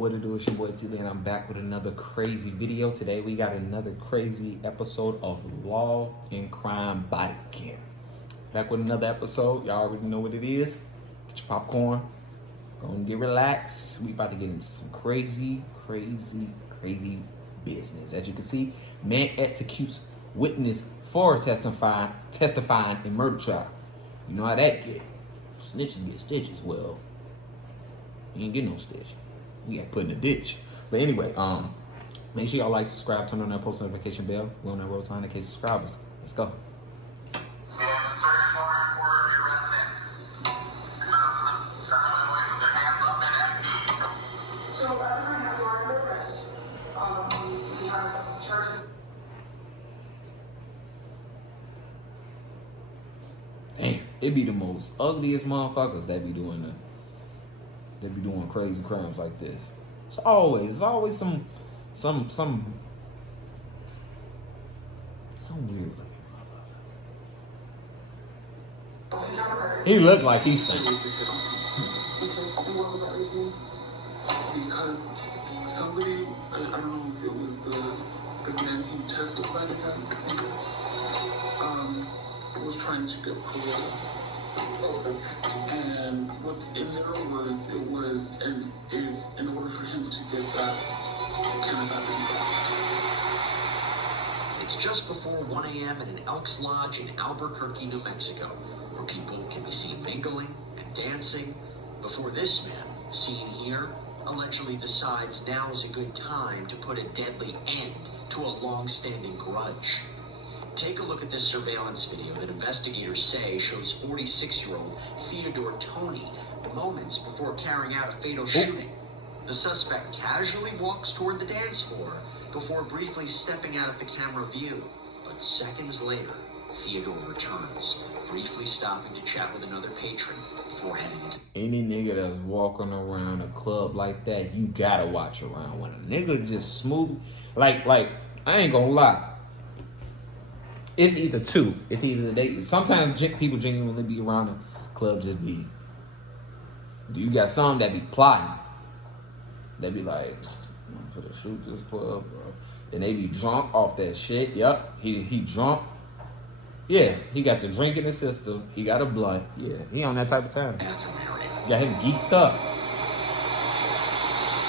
what it do? It's your boy T-Lee, and I'm back with another crazy video. Today we got another crazy episode of Law and Crime Body Cam. Back with another episode. Y'all already know what it is. Get your popcorn. Go and get relaxed. We about to get into some crazy business. As you can see, man executes witness for testifying in murder trial. You know how that get. Snitches get stitches. Well, you ain't get no stitch. You got put in a ditch. But anyway, make sure y'all like, subscribe, turn on that post notification bell. We're on that road to 100K subscribers. Let's go. Damn, it be the most ugliest motherfuckers that be doing crazy crimes like this. It's always some weird looking motherfucker. He looked like he stunk. Okay, and what was that reason? Because somebody, I don't know if it was the man who testified against him, was trying to get parole. And what in their words, it was, and if in order for him to get that, It's just before 1 a.m. at an Elks Lodge in Albuquerque, New Mexico, where people can be seen mingling and dancing before this man, seen here, allegedly decides now is a good time to put a deadly end to a long-standing grudge. Take a look at this surveillance video that investigators say shows 46-year-old Theodore Tony moments before carrying out a fatal shooting. The suspect casually walks toward the dance floor before briefly stepping out of the camera view. But seconds later, Theodore returns, briefly stopping to chat with another patron before heading into... Any nigga that's walking around a club like that, you gotta watch around. When a nigga just smooth, like I ain't gonna lie. It's either two. It's either they. Sometimes people genuinely be around the club just be. You got some that be plotting. They be like, I'm gonna shoot this club, bro. And they be drunk off that shit. Yup, he drunk. Yeah, he got the drink in his system. He got a blunt. Yeah, he on that type of time. Got him geeked up.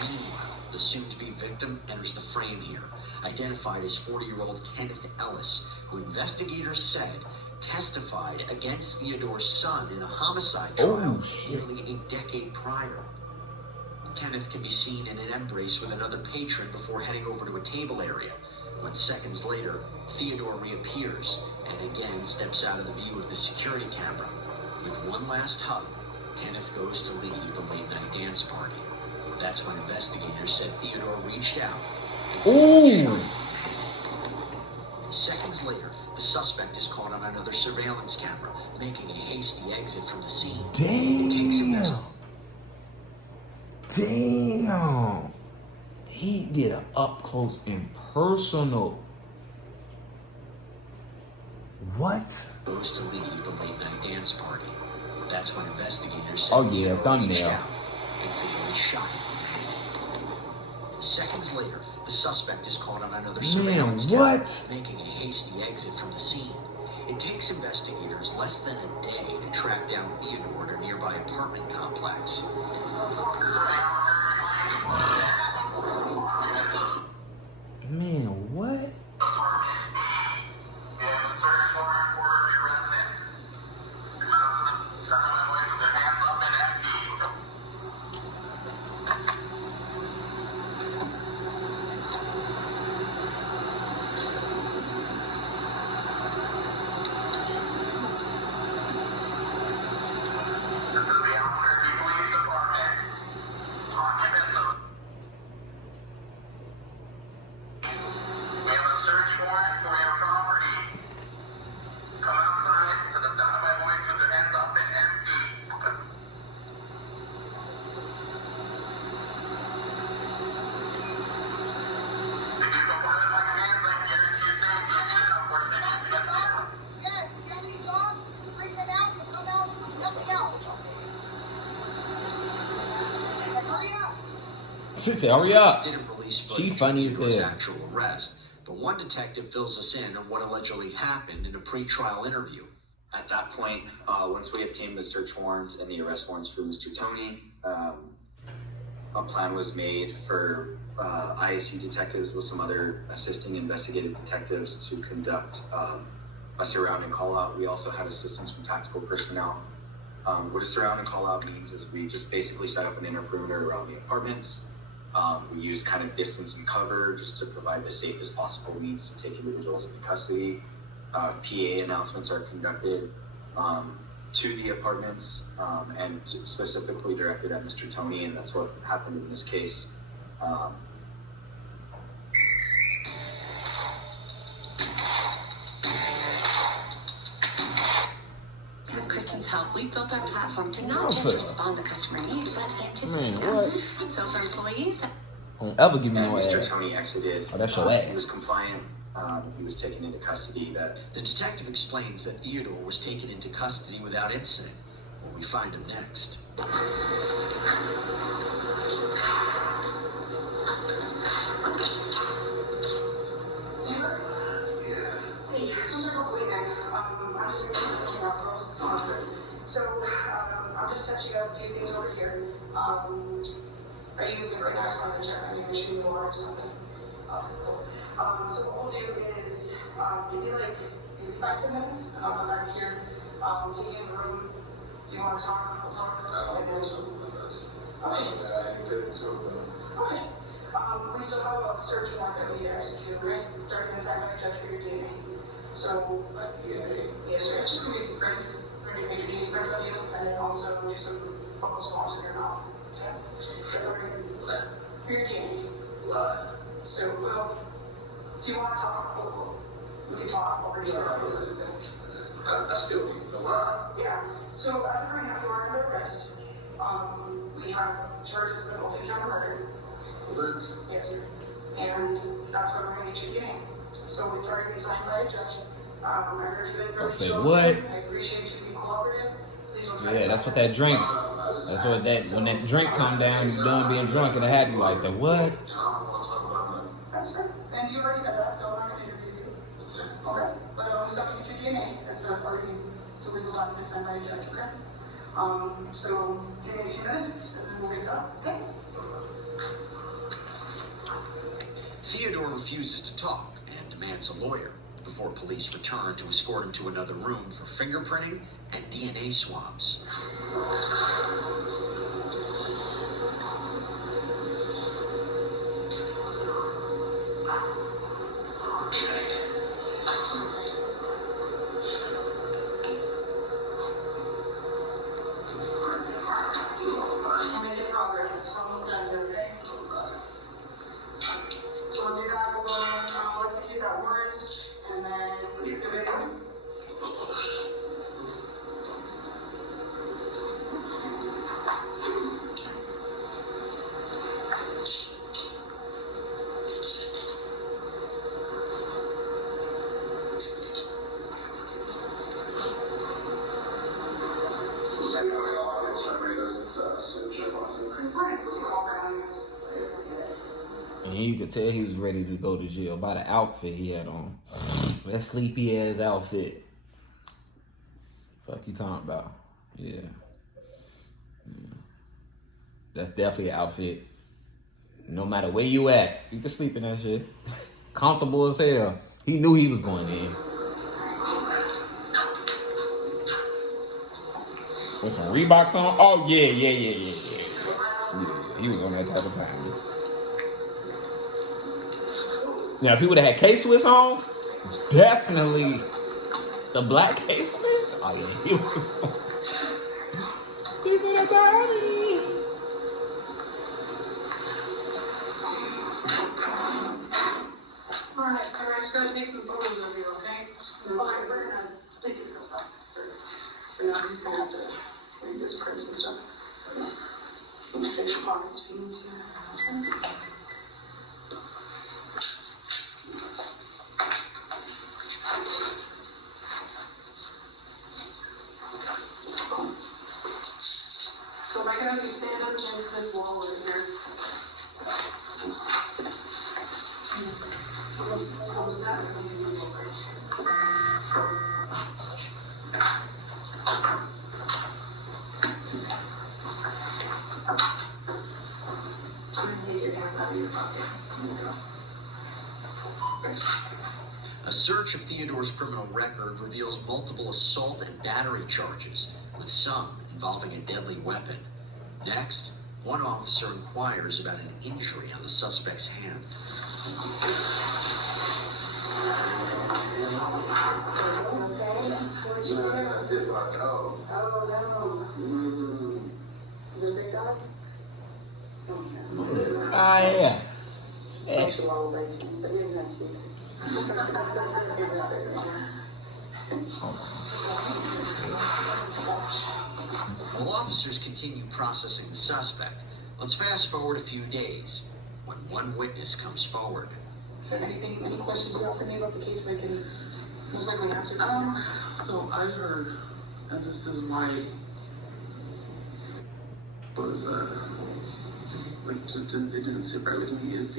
Meanwhile, the soon-to-be victim enters the frame here, identified as 40-year-old Kenneth Ellis, who investigators said testified against Theodore's son in a homicide trial nearly a decade prior. Kenneth can be seen in an embrace with another patron before heading over to a table area, when seconds later, Theodore reappears and again steps out of the view of the security camera. With one last hug, Kenneth goes to leave the late-night dance party. That's when investigators said Theodore reached out and shot him. Seconds later, the suspect is caught on another surveillance camera, making a hasty exit from the scene. Damn. He get a up close and personal. What? Goes to leave the late night dance party. That's when investigators said thumbnail. And fatally shot him. Seconds later, the suspect is caught on another surveillance camera, making a hasty exit from the scene. It takes investigators less than a day to track down Theodore at a nearby apartment complex. Man, what? She said, hurry up. Didn't release She footage funny of as Theodore's hell. actual arrest, but one detective fills us in on what allegedly happened in a pre-trial interview. At that point, once we obtained the search warrant and the arrest warrants for Mr. Tony, a plan was made for ISU detectives with some other assisting investigative detectives to conduct a surrounding call-out. We also had assistance from tactical personnel. What a surrounding call-out means is we just basically set up an inner perimeter around the apartments. We use kind of distance and cover just to provide the safest possible means to take individuals into custody. PA announcements are conducted to the apartments and specifically directed at Mr. Tony, and that's what happened in this case. With Kristen's help, we've built our platform to not just respond to customer needs, but anticipate them. What? So for employees, Don't ever give me no Mr. ass. Tony exited. Oh, that's your ass. He was compliant. He was taken into custody. The detective explains that Theodore was taken into custody without incident. Where we find him next. I'm just touching up a few things over here. Are you right now? I just wanted to check on you, make sure you are or something. Cool. So what we'll do is give you like maybe 5-10 minutes, and I'll come back here, take you in the room. You want to talk? We'll talk. Okay. Okay. We still have a search warrant that we need to execute, right? Starting inside by a judge for your DNA. So, yes, sir. Just give me some prints. We're going to make your DNA prints of you, and then also do some bubble swabs in your mouth. Okay? That's already for your DNA. So, well, if you want to talk, we can talk over here. I still need to know why. Yeah. So, as of right now, you are under arrest. We have charges of an open counter murder. What? Yes, sir. And that's why we're going to get your DNA. So it's already been signed by a judge. I heard you in Say what? I appreciate you being cooperative. Please don't try Yeah, to that's what that drink. That's what that when that drink come down, you done being drunk, it'll have you like that. What? That's fair. And you already said that, so I'm not going to interview you. Okay. But we still have to get your DNA. That's already it's a legal document signed by a judge, correct? So give me a few minutes, and then we'll get up. Okay? Theodore refuses to talk and demands a lawyer before police return to escort him to another room for fingerprinting and DNA swabs. I'm making progress. We're almost done here, okay? So we'll do that. We'll go in, we'll execute that warrant, and then you're ready. And you could tell he was ready to go to jail by the outfit he had on. That sleepy ass outfit. Fuck you talking about? Yeah. That's definitely an outfit. No matter where you at, you can sleep in that shit. Comfortable as hell. He knew he was going in. With some Reeboks on? Oh, yeah. He was on that type of time. Now, if he would have had K-Swiss on, definitely the black K-Swiss. Oh, yeah, he was on. He's an attorney. Alright, so we're just gonna take some photos of you, okay? Okay, we're gonna take his stuff off. For now, he's gonna have to read his prints and stuff. And the facial pockets if you need to. So if I can have you stand up against this wall right here. take your hands out of your pocket. A search of Theodore's criminal record reveals multiple assault and battery charges, with some involving a deadly weapon. Next, one officer inquires about an injury on the suspect's hand. Ah, yeah. While officers continue processing the suspect, let's fast forward a few days when one witness comes forward. Is there any questions you have for me about the case that I can most likely answer? So I heard, and this is why it was like it didn't sit right with me, is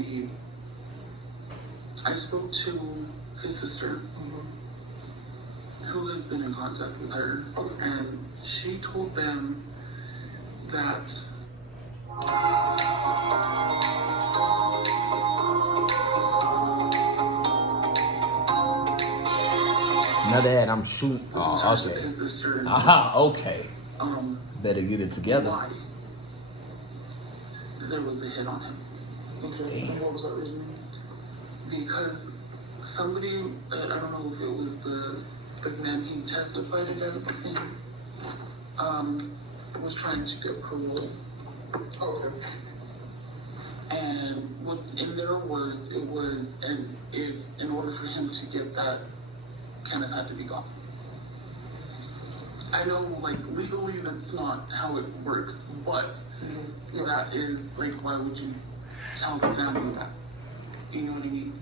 I spoke to his sister, who has been in contact with her, and she told them that Now that I'm shooting. Oh, okay. his sister, Aha, okay. Better get it together. why there was a hit on him. Okay. And what was that reasoning? Because somebody, I don't know if it was the man he testified against, was trying to get parole. Okay. And what, in their words, it was, and if in order for him to get that, Kenneth had to be gone. I know, like, legally that's not how it works, but that is, like, why would you tell the family that? You know what I mean?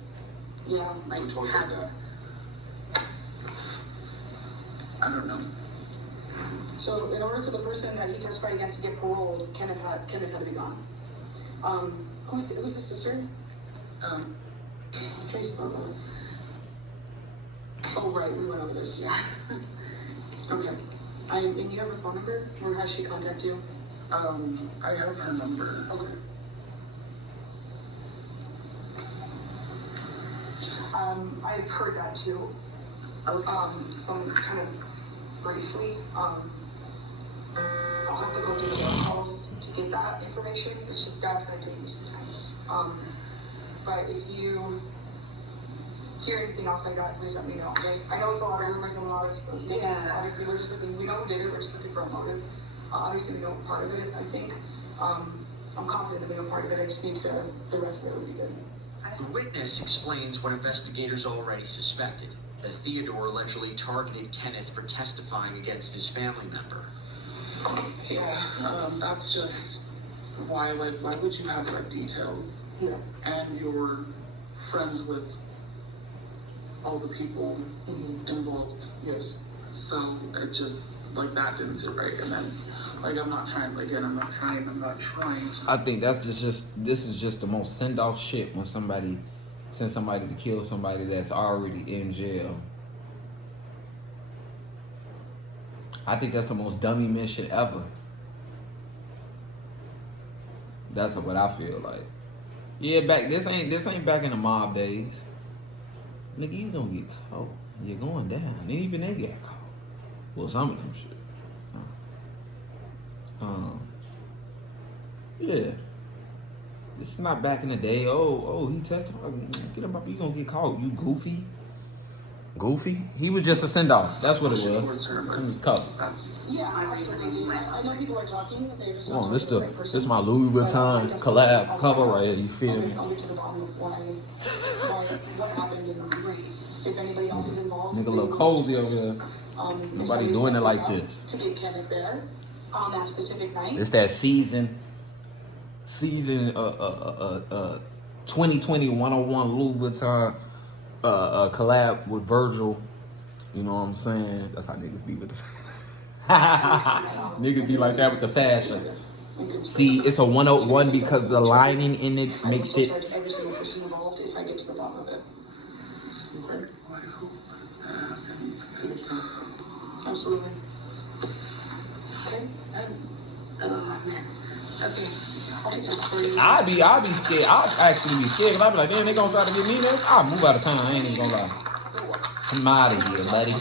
Yeah, like have I don't know. So in order for the person that he testified against to get paroled, Kenneth had to be gone. Who's the sister? Can you spell that? Oh right, we went over this. Yeah. Okay. And you have a phone number, or has she contacted you? I have her number. Okay. I've heard that too. Some kind of briefly. I'll have to go through the calls to get that information. It's just that's gonna take me some time. But if you hear anything else like that, please let me know. Okay? I know it's a lot of rumors and a lot of things. Yeah. Obviously, we're just looking. We know who did it. We're just looking for a motive. Obviously, we know part of it. I think. I'm confident that we know part of it. I just need to. The rest of it would be good. The witness explains what investigators already suspected, that Theodore allegedly targeted Kenneth for testifying against his family member. Yeah, that's just why would you have that detail? Yeah. And you're friends with all the people involved. Yes. So it just, like, that didn't sit right. And then, like, I'm not trying to. I think that's this is just the most send off shit when somebody sends somebody to kill somebody that's already in jail. I think that's the most dummy man shit ever. That's what I feel like. Yeah, this ain't back in the mob days. Nigga, you gonna get caught. You're going down. And even they got caught. Well, some of them shit. Yeah. This is not back in the day. Oh, he testified. Get him up. You gonna get caught. You goofy. Goofy? He was just a send off. That's what it was. He was caught. Yeah, absolutely. I know people are talking. They're just not This my Louis Vuitton collab cover right here. You feel me? I'll get to the bottom of what happened and if anybody else is involved. Nigga look cozy over here. Nobody doing it like this. To get Kenneth there on that specific night. It's that season 2020 101 Louis Vuitton collab with Virgil. You know what I'm saying? That's how niggas be with the niggas be like that with the fashion. See, it's a 101 because the lining in it makes it. Every single person involved if I get to the bottom of it. Absolutely. Okay. Oh man, Okay. I'll take this for you. I'd be scared. I'd actually be scared. Cause I'd be like, damn, they gonna try to get me next. I'll move out of town. I ain't even gonna lie. I'm out of here, buddy.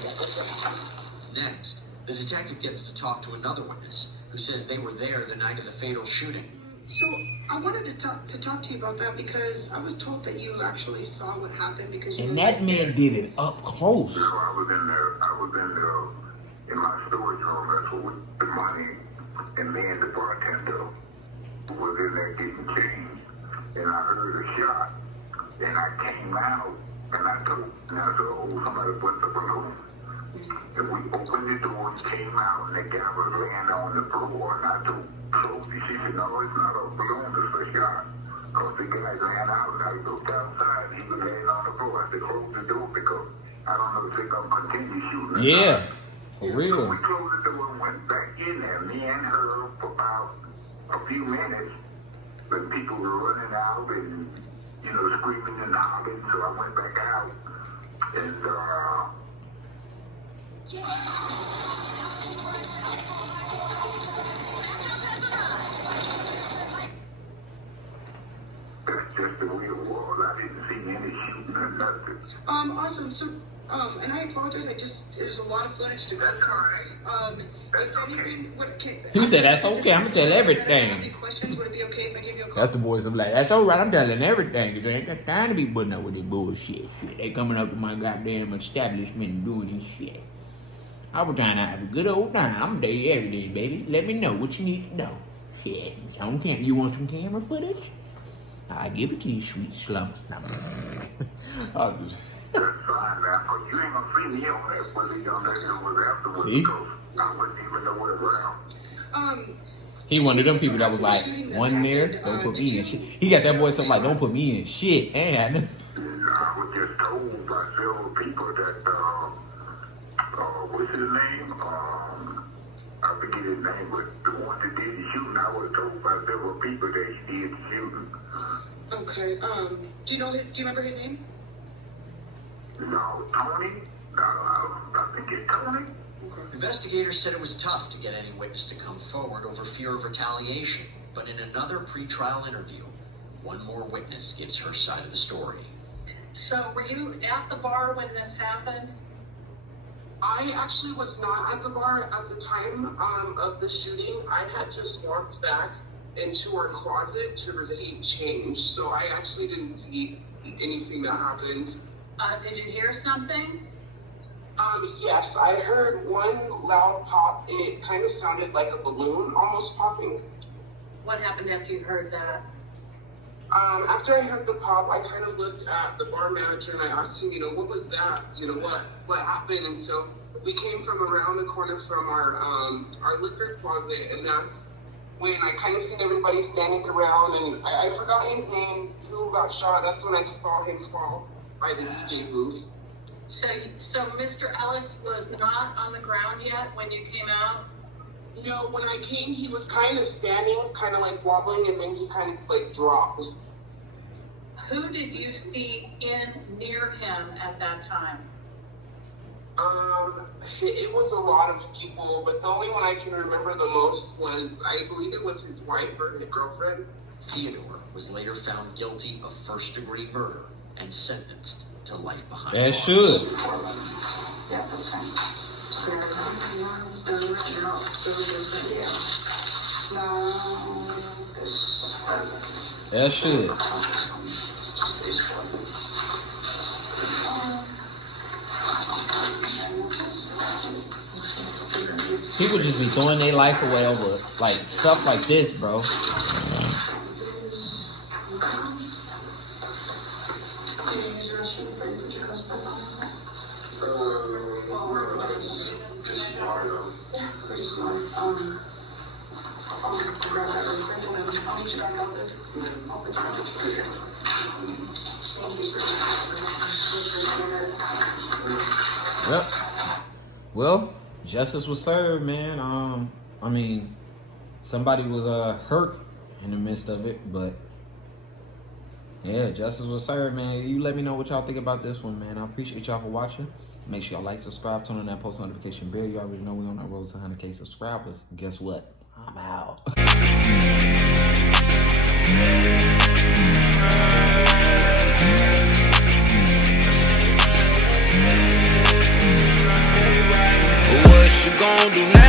Next, the detective gets to talk to another witness who says they were there the night of the fatal shooting. So I wanted to talk to you about that because I was told that you actually saw what happened because you. And that man did it up close. So I was in there in my storage room. That's what the money and me and the bartender was in there getting changed. And I heard a shot. And I came out and I said, oh, somebody put the balloon. And we opened the door and came out and the guy was laying on the floor. And I told Sophie, she said, no, it's not a balloon, it's a shot. Because the guy ran out and I looked outside and he was laying on the floor. I said, close the door because I don't know if they're going to continue shooting. Yeah, for So real. we closed the door and went back in there, me and her, for about a few minutes. But people were running out and, you know, screaming and hollering. So I went back out and, that's just the way it was. I didn't see any shooting or nothing. Awesome. So, and I apologize. There's a lot of footage to go through. If anything, He said, that's okay, I'm gonna tell everything. Any questions? Would it be okay if I give you a call? That's the voice of like, that's all right, I'm telling everything. Cause I ain't got time to be putting up with this bullshit. They coming up to my goddamn establishment and doing this shit. I was trying to have a good old time. I'm there every day, baby. Let me know what you need to know. Shit, you want some camera footage? I'll give it to you, sweet slump. I'll just... That's fine now, but you ain't gonna see me on that footage on that afterwards. See? Because I wasn't even nowhere around. He one of them people that was like, one there, don't put me in shit. He got that voice up like, don't put me in shit. And I was just told by several people that, what's his name? I forget his name, but the one that did the shooting, I was told by several people that he did the shooting. Okay. Do you remember his name? No, Tony? No, I think it's Tony. Investigators said it was tough to get any witness to come forward over fear of retaliation. But in another pretrial interview, one more witness gives her side of the story. So were you at the bar when this happened? I actually was not at the bar at the time of the shooting. I had just walked back into our closet to receive change, so I actually didn't see anything that happened. Did you hear something? Yes, I heard one loud pop, and it kind of sounded like a balloon almost popping. What happened after you heard that? After I heard the pop, I kind of looked at the bar manager and I asked him, what was that? What happened? And so we came from around the corner from our liquor closet, and that's when I kind of seen everybody standing around, and I forgot his name, who got shot. That's when I just saw him fall by the DJ booth. So Mr. Ellis was not on the ground yet when you came out? When I came, he was kind of standing, kind of like wobbling, and then he kind of like dropped. Who did you see near him at that time? It was a lot of people, but the only one I can remember the most was, I believe it was his wife or his girlfriend. Theodore was later found guilty of first-degree murder and sentenced to life behind that bars. should. Yeah, that's fine. That should. People just be throwing their life away over like stuff like this, bro. Yep. Well, justice was served, man. I mean, somebody was hurt in the midst of it, but yeah, justice was served, man. You let me know what y'all think about this one, man. I appreciate y'all for watching. Make sure y'all like, subscribe, turn on that post notification bell. You already know we on our road to 100K subscribers. And guess what? I'm out. What you gon' do now?